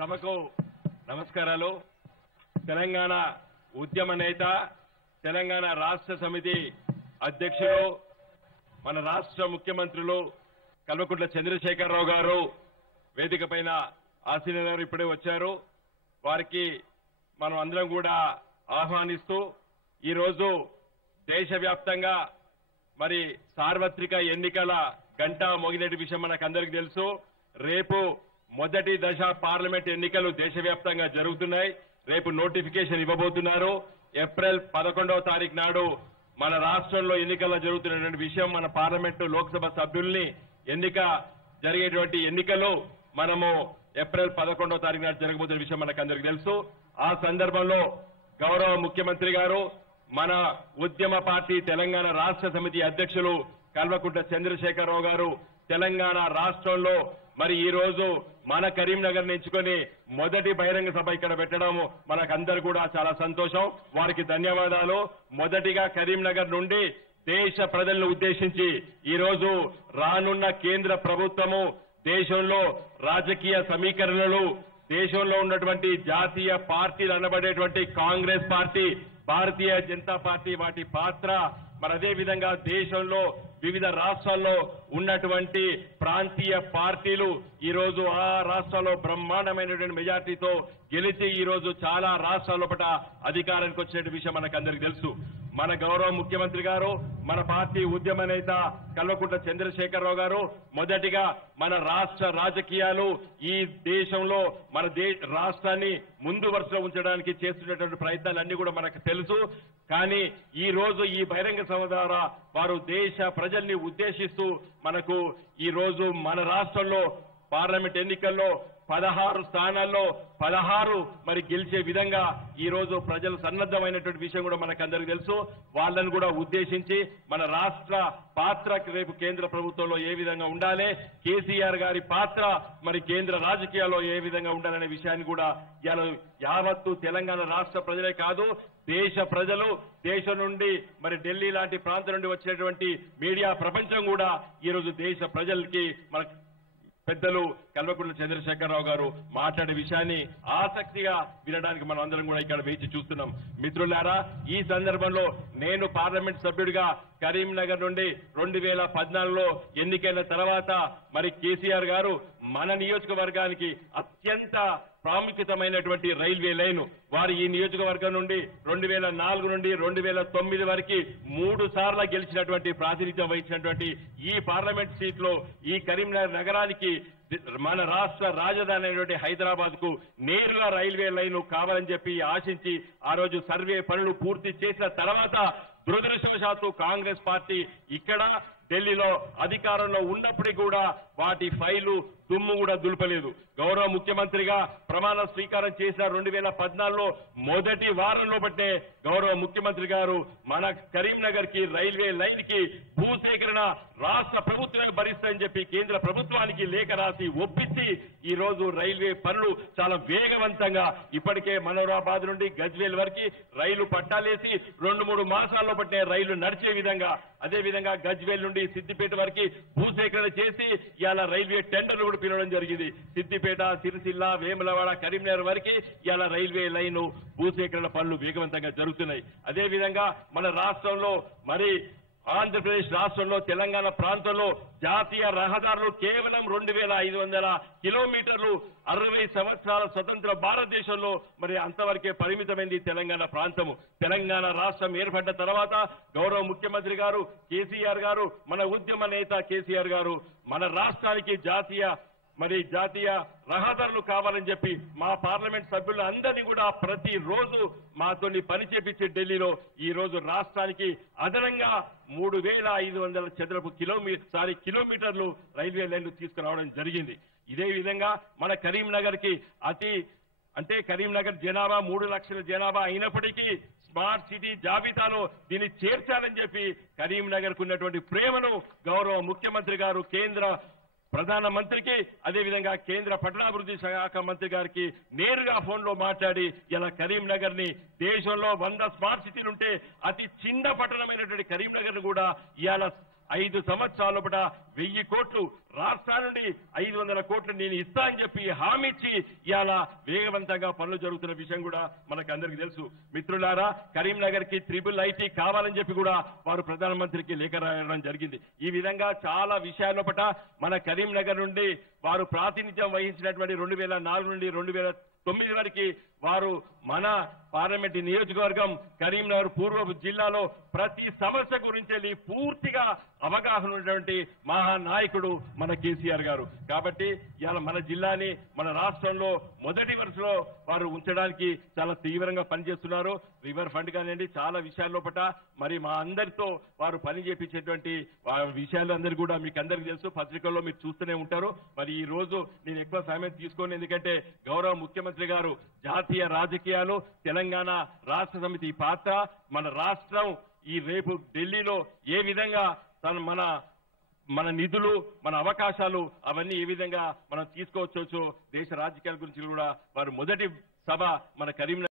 సభకు నమస్కారాలు. తెలంగాణ ఉద్యమ నేత, తెలంగాణ రాష్ట్ర సమితి అధ్యక్షులు, మన రాష్ట్ర ముఖ్యమంత్రులు కల్వకుంట్ల చంద్రశేఖరరావు గారు వేదిక పైన ఆశీనులు ఇప్పుడే వచ్చారు. వారికి మనం అందరం కూడా ఆహ్వానిస్తూ ఈరోజు దేశవ్యాప్తంగా మరి సార్వత్రిక ఎన్నికల గంట మోగినటి విషయం మనకందరికీ తెలుసు. రేపు మొదటి దశ పార్లమెంట్ ఎన్నికలు దేశవ్యాప్తంగా జరుగుతున్నాయి. రేపు నోటిఫికేషన్ ఇవ్వబోతున్నారు. ఏప్రిల్ 11వ తారీఖు నాడు మన రాష్ట్రంలో ఎన్నికల్లో జరుగుతున్నటువంటి విషయం, మన పార్లమెంటు లోక్సభ సభ్యుల్ని జరిగేటువంటి ఎన్నికలు మనము ఏప్రిల్ 11వ తారీఖు నాడు జరగబోతున్న విషయం మనకందరికీ తెలుసు. ఆ సందర్భంలో గౌరవ ముఖ్యమంత్రి గారు, మన ఉద్యమ పార్టీ తెలంగాణ రాష్ట్ర సమితి అధ్యక్షులు కల్వకుంట్ల చంద్రశేఖరరావు గారు తెలంగాణ రాష్ట్రంలో మరి ఈ రోజు మన కరీంనగర్ ఎంచుకొని మొదటి బహిరంగ సభ ఇక్కడ పెట్టడం మనకందరూ కూడా చాలా సంతోషం. వారికి ధన్యవాదాలు. మొదటిగా కరీంనగర్ నుండి దేశ ప్రజలను ఉద్దేశించి ఈ రోజు రానున్న కేంద్ర ప్రభుత్వము దేశంలో రాజకీయ సమీకరణలు, దేశంలో ఉన్నటువంటి జాతీయ పార్టీలు అనబడేటువంటి కాంగ్రెస్ పార్టీ, భారతీయ జనతా పార్టీ, వాటి పాత్ర, మరి అదే విధంగా దేశంలో వివిధ రాష్ట్రాల్లో ఉన్నటువంటి ప్రాంతీయ పార్టీలు ఈ రోజు ఆ రాష్ట్రాల్లో బ్రహ్మాండమైనటువంటి మెజార్టీతో గెలిచి ఈ రోజు చాలా రాష్ట్రాల లోపల అధికారానికి వచ్చిన విషయం మనకందరికీ తెలుసు. మన గౌరవ ముఖ్యమంత్రి గారు, మన పార్టీ ఉద్యమ నేత కల్వకుంట్ల చంద్రశేఖరరావు గారు మొదటిగా మన రాష్ట్ర రాజకీయాలు, ఈ దేశంలో మన రాష్ట్రాన్ని ముందు వరుసలో ఉంచడానికి చేస్తున్నటువంటి ప్రయత్నాలన్నీ కూడా మనకు తెలుసు. కానీ ఈ రోజు ఈ బహిరంగ సభ ద్వారా వారు దేశ ప్రజల్ని ఉద్దేశిస్తూ మనకు ఈ రోజు మన రాష్ట్రంలో పార్లమెంట్ ఎన్నికల్లో 16 స్థానాల్లో 16 మరి గెలిచే విధంగా ఈ రోజు ప్రజలు సన్నద్ధమైనటువంటి విషయం కూడా మనకందరికీ తెలుసు. వాళ్ళను కూడా ఉద్దేశించి మన రాష్ట్ర పాత్ర రేపు కేంద్ర ప్రభుత్వంలో ఏ విధంగా ఉండాలి, కేసీఆర్ గారి పాత్ర మరి కేంద్ర రాజకీయాల్లో ఏ విధంగా ఉండాలనే విషయాన్ని కూడా యావత్తు తెలంగాణ రాష్ట్ర ప్రజలే కాదు, దేశ ప్రజలు, దేశం నుండి మరి ఢిల్లీ లాంటి ప్రాంతం నుండి వచ్చినటువంటి మీడియా ప్రపంచం కూడా ఈ రోజు దేశ ప్రజలకి మన పెద్దలు కల్వకుంట్ల చంద్రశేఖరరావు గారు మాట్లాడే విషయాన్ని ఆసక్తిగా వినడానికి మనం అందరం కూడా ఇక్కడ వేచి చూస్తున్నాం. మిత్రులారా, ఈ సందర్భంలో నేను పార్లమెంట్ సభ్యుడిగా కరీంనగర్ నుండి 2014లో ఎన్నికైన తర్వాత మరి కేసీఆర్ గారు మన నియోజకవర్గానికి అత్యంత ప్రాముఖ్యతమైనటువంటి రైల్వే లైన్, వారు ఈ నియోజకవర్గం నుండి 2004 నుండి 2009 వరకు 3 సార్లు గెలిచినటువంటి ప్రాతినిధ్యం వహించినటువంటి ఈ పార్లమెంట్ సీట్ లో ఈ కరీంనగర్ నగరానికి మన రాష్ట్ర రాజధాని అయినటువంటి హైదరాబాద్ కు నేరుగా రైల్వే లైన్ కావాలని చెప్పి ఆశించి ఆ రోజు సర్వే పనులు పూర్తి చేసిన తర్వాత దురదృష్టవశాత్తు కాంగ్రెస్ పార్టీ ఇక్కడ ఢిల్లీలో అధికారంలో ఉన్నప్పటికీ కూడా వాటి ఫైలు దుమ్ము కూడా దులపలేదు. గౌరవ ముఖ్యమంత్రిగా ప్రమాణ స్వీకారం చేసిన 2014లో మొదటి వారంలో బట్టే గౌరవ ముఖ్యమంత్రి గారు మన కరీంనగర్ కి రైల్వే లైన్ కి భూసేకరణ రాష్ట్ర ప్రభుత్వమే భరిస్తాయని చెప్పి కేంద్ర ప్రభుత్వానికి లేఖ రాసి ఒప్పించి ఈ రోజు రైల్వే పనులు చాలా వేగవంతంగా ఇప్పటికే మనోరాబాద్ నుండి గజ్వేల్ వరకు రైలు పట్టాలేసి 2-3 మాసాల్లో పట్టే రైలు నడిచే విధంగా, అదే విధంగా గజ్వేల్ నుండి సిద్దిపేట వరకు భూసేకరణ చేసి ఇవాళ రైల్వే టెండర్లు కూడా పిలవడం జరిగింది. సిద్దిపేట, సిరిసిల్ల, వేములవాడ, కరీంనగర్ వరకు ఇవాళ రైల్వే లైన్ భూసేకరణ పనులు వేగవంతంగా జరుగుతున్నాయి. అదే విధంగా మన రాష్ట్రంలో మరి ఆంధ్రప్రదేశ్ రాష్ట్రంలో తెలంగాణ ప్రాంతంలో జాతీయ రహదారులు కేవలం 2500 కిలోమీటర్లు 60 సంవత్సరాల స్వతంత్ర భారతదేశంలో మరి అంతవరకే పరిమితమైంది తెలంగాణ ప్రాంతము. తెలంగాణ రాష్ట్రం ఏర్పడ్డ తర్వాత గౌరవ ముఖ్యమంత్రి గారు కేసీఆర్ గారు, మన ఉద్యమ నేత కేసీఆర్ గారు మన రాష్ట్రానికి జాతీయ రహదారులు కావాలని చెప్పి మా పార్లమెంట్ సభ్యులు అందరినీ కూడా ప్రతిరోజు మాతోని పని చేపించి ఢిల్లీలో ఈ రోజు రాష్ట్రానికి అదనంగా 3500 చదరపు కిలోమీటర్లు రైల్వే లైన్లు తీసుకురావడం జరిగింది. ఇదే విధంగా మన కరీంనగర్ కి కరీంనగర్ జనాభా 3 లక్షల జనాభా అయినప్పటికీ స్మార్ట్ సిటీ జాబితాలో దీన్ని చేర్చాలని చెప్పి కరీంనగర్ కు ఉన్నటువంటి ప్రేమను గౌరవ ముఖ్యమంత్రి గారు కేంద్ర ప్రధానమంత్రికి, అదేవిధంగా కేంద్ర పట్టణాభివృద్ధి శాఖ మంత్రి గారికి నేరుగా ఫోన్లో మాట్లాడి ఇలా కరీంనగర్ ని దేశంలో 100 స్మార్ట్ సిటీలుంటే అతి చిన్న పట్టణమైనటువంటి కరీంనగర్ ను కూడా ఇవాళ 5 సంవత్సరాల 1000 కోట్లు రాష్ట్రాల నుండి 500 కోట్లు నేను ఇస్తా అని చెప్పి హామీ ఇచ్చి ఇవాళ వేగవంతంగా పనులు జరుగుతున్న విషయం కూడా మనకు అందరికీ తెలుసు. మిత్రులారా, కరీంనగర్ కి IIIT కావాలని చెప్పి కూడా వారు ప్రధానమంత్రికి లేఖ రాయడం జరిగింది. ఈ విధంగా చాలా విషయాల పట్ల మన కరీంనగర్ నుండి వారు ప్రాతినిధ్యం వహించినటువంటి 2004 నుండి 2009 వరకు వారు మన పార్లమెంట్ నియోజకవర్గం కరీంనగర్ పూర్వపు జిల్లాలో ప్రతి సమస్య గురించి పూర్తిగా అవగాహన ఉన్నటువంటి మహానాయకుడు మన కేసీఆర్ గారు. కాబట్టి ఇవాళ మన జిల్లాని మన రాష్ట్రంలో మొదటి వరుసలో వారు ఉంచడానికి చాలా తీవ్రంగా పనిచేస్తున్నారు. రివర్ ఫండ్ కానివ్వండి, చాలా విషయాల్లో పట్ల మరి మా అందరితో వారు పని చేపించేటువంటి విషయాలు అందరూ కూడా మీకు అందరికీ తెలుసు. పత్రికల్లో మీరు చూస్తూనే ఉంటారు. మరి ఈ రోజు నేను ఎక్కువ సమయం తీసుకోను, ఎందుకంటే గౌరవ ముఖ్యమంత్రి గారు జాతీయ రాజకీయాలు, తెలంగాణ రాష్ట్ర సమితి పాత్ర, మన రాష్ట్రం ఈ రేపు ఢిల్లీలో ఏ విధంగా మన నిధులు, మన అవకాశాలు అవన్నీ ఏ విధంగా మనం తీసుకోవచ్చో దేశ రాజకీయాల గురించి కూడా వారు మొదటి సభ మన కరీంనగర్